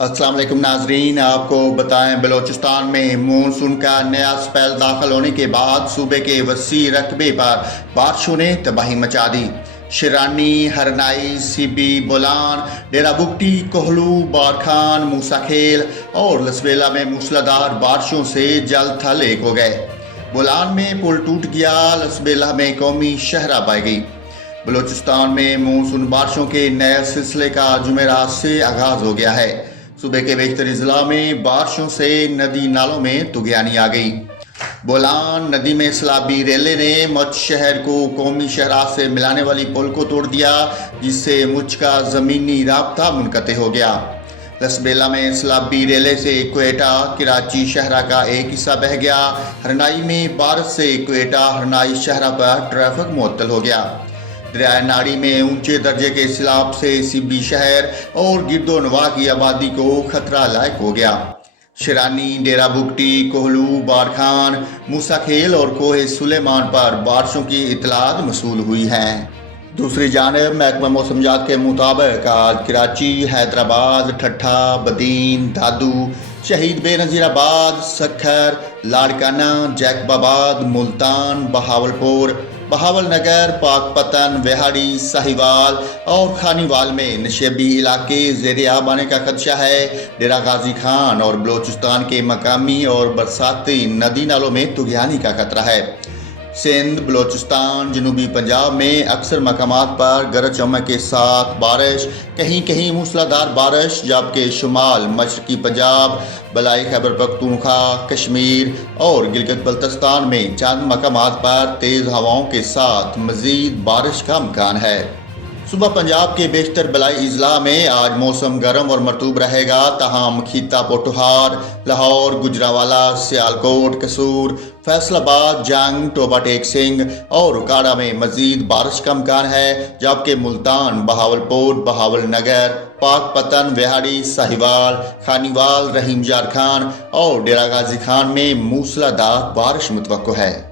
अस्सलाम वालेकुम नाजरीन, आपको बताएं बलूचिस्तान में मानसून का नया स्पेल दाखिल होने के बाद सूबे के वसी रकबे पर बारिशों ने तबाही मचा दी। शिरानी, हरनाई, सीबी, बोलान, डेरा बुगटी, कोहलू, बारखान, मूसाखेल और लसबेला में मूसलाधार बारिशों से जल थल एक हो गए। बोलान में पुल टूट गया, लसबेला में कौमी शहरा पाई गई। बलूचिस्तान में मानसून बारिशों के नए सिलसिले का जुमेरात से आगाज हो गया है। सूबे के बेशतर अजला में बारिशों से नदी नालों में तुगयानी आ गई। बोलान नदी में सैलाबी रेले ने मुच शहर को कौमी शहरा से मिलाने वाली पुल को तोड़ दिया, जिससे मुच का ज़मीनी राब्ता मुनक़ते हो गया। लसबेला में सैलाबी रेले से क्वेटा कराची शहरा का एक हिस्सा बह गया। हरनाई में बारिश से क्वेटा हरनाई शहरा पर ट्रैफिक मुअत्तल हो गया। दरिया नाड़ी में ऊंचे दर्जे के सैलाब से सीबी शहर और गिरदो नवा की आबादी को खतरा लायक हो गया। शिरानी, डेरा बुगटी, कोहलू, बारखान, मूसाखेल और कोहे सुलेमान पर बारिशों की इतलात मसूल हुई हैं। दूसरी जानिब महकमा मौसमियात के मुताबिक आज कराची, हैदराबाद, ठट्ठा, बदीन, दादू, शहीद बेनज़ीराबाद, सखर, लाड़काना, जैकबाबाद, मुल्तान, बहावलपुर, बहावलनगर, पाकपतन, वेहाड़ी, साहिवाल और खानीवाल में नशेबी इलाके ज़ेर आब आने का खदशा है। डेरा गाजी खान और बलूचिस्तान के मकामी और बरसाती नदी नालों में तुगयानी का खतरा है। सिंध, बलूचिस्तान, जनूबी पंजाब में अक्सर मकामात पर गरज चमक के साथ बारिश, कहीं कहीं मूसलाधार बारिश, जबकि शुमाल मशरकी पंजाब, बलाई खैबर पख्तूनख्वा, कश्मीर और गिलगित बल्तिस्तान में चंद मकामात पर तेज़ हवाओं के साथ मज़ीद बारिश का इम्कान है। सुबह पंजाब के बेशतर बलाई अजला में आज मौसम गर्म और मरतूब रहेगा, तहम खीता, पोटोहार, लाहौर, गुजरावाला, सियालकोट, कसूर, फैसलाबाद, जंग, टोबा टेक सिंह और उकाड़ा में मजीद बारिश का इम्कान है, जबकि मुल्तान, बहावलपुर, बहावलनगर, पाकपतन, वेहाड़ी, साहिवाल, खानीवाल, रहीम जार खान और डेरा गाजी खान में मूसलाधार बारिश मुतवक्को है।